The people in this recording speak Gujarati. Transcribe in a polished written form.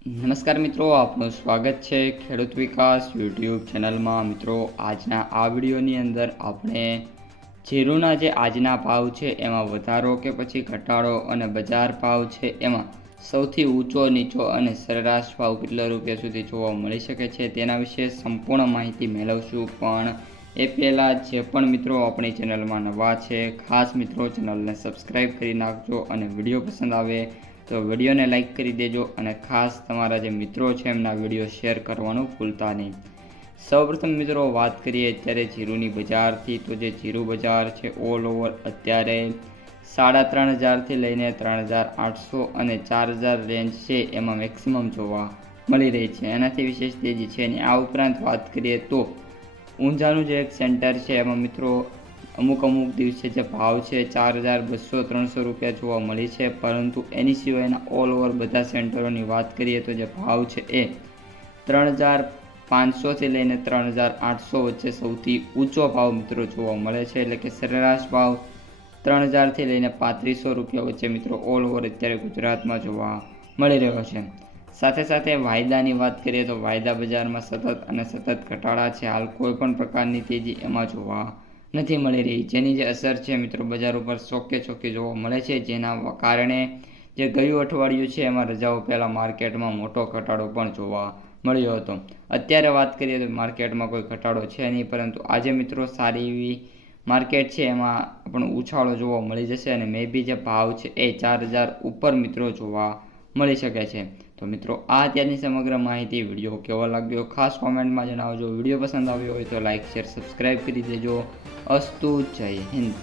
નમસ્કાર મિત્રો, આપનું સ્વાગત છે ખેડૂત વિકાસ યુટ્યુબ ચેનલમાં। મિત્રો, આજના આ વિડીયોની અંદર આપણે જીરુના જે આજના ભાવ છે એમાં વધારો કે પછી ઘટાડો અને બજાર ભાવ છે એમાં સૌથી ઊંચો નીચો અને સરેરાશ ભાવ કેટલા રૂપિયા સુધી જોવા મળી શકે છે તેના વિશે સંપૂર્ણ માહિતી મેળવશું। પણ એ પહેલાં જે પણ મિત્રો આપણી ચેનલમાં નવા છે, ખાસ મિત્રો ચેનલને સબસ્ક્રાઈબ કરી નાખજો અને વિડીયો પસંદ આવે તો વિડીયોને લાઇક કરી દેજો અને ખાસ તમારા જે મિત્રો છે એમના વિડીયો શેર કરવાનું ભૂલતા નહીં। સૌપ્રથમ મિત્રો વાત કરીએ અત્યારે જીરુની બજારથી, તો જે જીરુ બજાર છે ઓલ ઓવર અત્યારે 3,500થી લઈને 3,800 અને 4,000 રેન્જ છે એમાં મેક્સિમમ જોવા મળી રહી છે, એનાથી વિશેષ તેજી છે નહીં। આ ઉપરાંત વાત કરીએ તો ઊંઝાનું જે એક સેન્ટર છે એમાં મિત્રો અમુક દિવસે જે ભાવ છે 4,200-300 રૂપિયા જોવા મળી છે, પરંતુ એની સિવાયના ઓલ ઓવર બધા સેન્ટરોની વાત કરીએ તો જે ભાવ છે એ 3,500થી લઈને 3,800 વચ્ચે સૌથી ઊંચો ભાવ મિત્રો જોવા મળે છે, એટલે કે સરેરાશ ભાવ 3,000થી લઈને 3,500 રૂપિયા વચ્ચે મિત્રો ઓલ ઓવર અત્યારે ગુજરાતમાં જોવા મળી રહ્યો છે। સાથે સાથે વાયદાની વાત કરીએ તો વાયદા બજારમાં સતત ઘટાડા છે, હાલ કોઈ પણ પ્રકારની તેજી એમાં જોવા નથી મળી રહી, જેની જે અસર છે મિત્રો બજાર ઉપર ચોખ્ખે જોવા મળે છે, જેના કારણે જે ગયું અઠવાડિયું છે એમાં રજાઓ પહેલાં માર્કેટમાં મોટો ઘટાડો પણ જોવા મળ્યો હતો। અત્યારે વાત કરીએ તો માર્કેટમાં કોઈ ઘટાડો છે નહીં, પરંતુ આજે મિત્રો સારી એવી માર્કેટ છે એમાં આપણો ઉછાળો જોવા મળી જશે અને મે બી જે ભાવ છે એ 4,000 ઉપર મિત્રો જોવા મળી શકે છે। તો મિત્રો આ અત્યારની સમગ્ર માહિતી, વિડીયો કેવો લાગ્યો ખાસ કોમેન્ટમાં જણાવજો। વિડીયો પસંદ આવ્યો હોય તો લાઇક શેર સબસ્ક્રાઈબ કરી દેજો। અસ્તુ, જય હિન્દ।